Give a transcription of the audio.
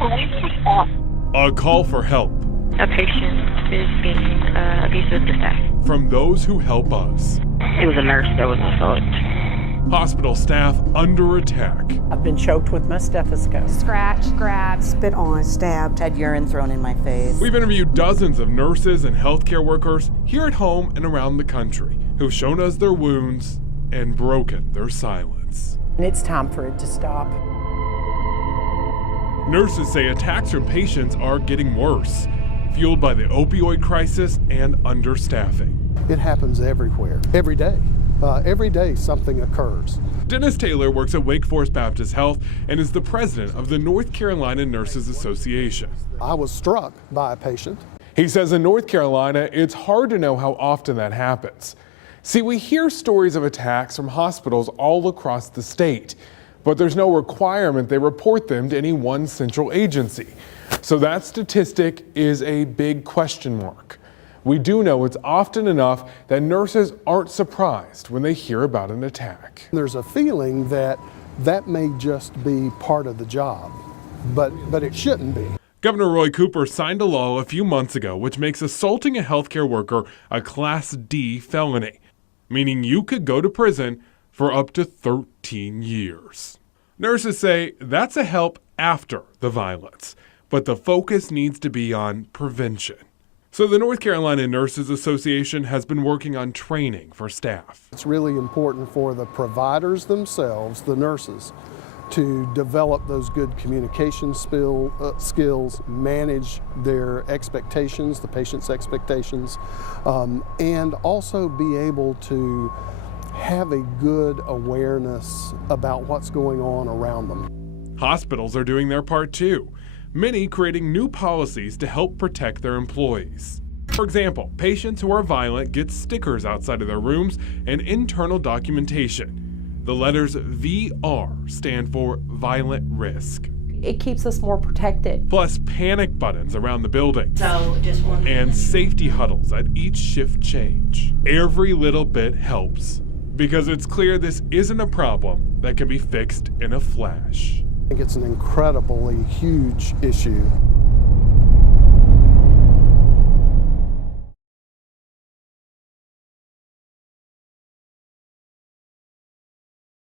A call for help. A patient is being abusive to staff. From those who help us. It was a nurse that was assaulted. Hospital staff under attack. I've been choked with my stethoscope. Scratched, grabbed, spit on, stabbed, had urine thrown in my face. We've interviewed dozens of nurses and healthcare workers here at home and around the country who've shown us their wounds and broken their silence. And it's time for it to stop. Nurses say attacks from patients are getting worse, fueled by the opioid crisis and understaffing. It happens everywhere, every day. Every day something occurs. Dennis Taylor works at Wake Forest Baptist Health and is the president of the North Carolina Nurses Association. I was struck by a patient. He says in North Carolina, it's hard to know how often that happens. See, we hear stories of attacks from hospitals all across the state, but there's no requirement they report them to any one central agency. So that statistic is a big question mark. We do know it's often enough that nurses aren't surprised when they hear about an attack. There's a feeling that that may just be part of the job, but it shouldn't be. Governor Roy Cooper signed a law a few months ago which makes assaulting a healthcare worker a Class D felony, meaning you could go to prison for up to 13 years. Nurses say that's a help after the violence, but the focus needs to be on prevention. So the North Carolina Nurses Association has been working on training for staff. It's really important for the providers themselves, the nurses, to develop those good communication skills, manage their expectations, the patient's expectations, and also be able to have a good awareness about what's going on around them. Hospitals are doing their part too, many creating new policies to help protect their employees. For example, patients who are violent get stickers outside of their rooms and internal documentation. The letters VR stand for violent risk. It keeps us more protected. Plus panic buttons around the building. So just one. And safety huddles at each shift change. Every little bit helps, because it's clear this isn't a problem that can be fixed in a flash. I think it's an incredibly huge issue.